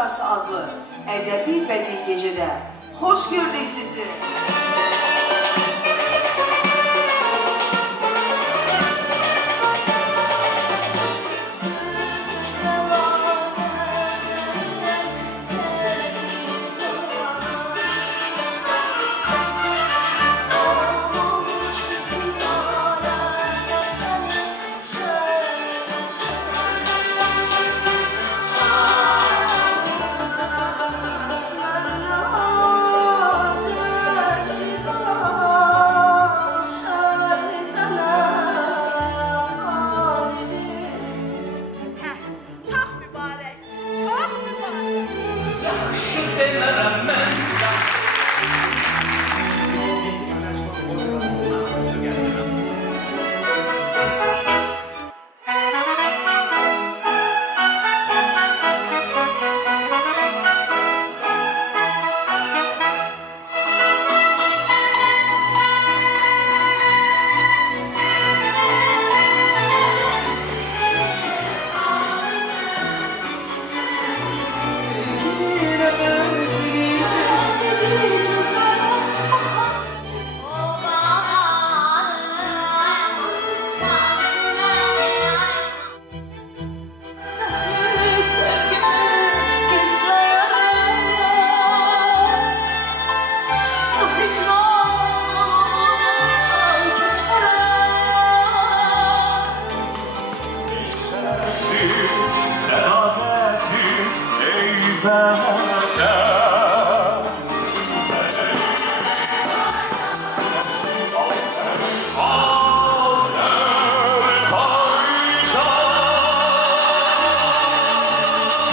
Manzarası adlı edebi bədii gecede hoş gördük sizi.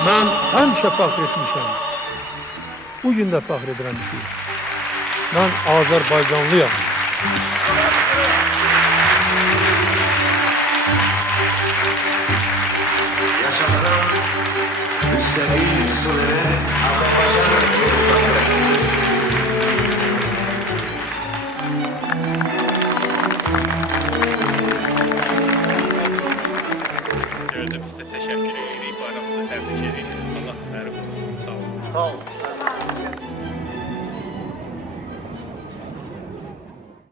Ben həmişə fəxr etmişəm. Bugün də fəxr edirəm ki, mən Azərbaycanlıyam. Yaşasın müstəqil suveren Azərbaycan Respublikası. Biz de teşekkür edirik, bayramımızı təbrik edirik. Allah sizləri qorusun. Sağ olun. Sağ olun.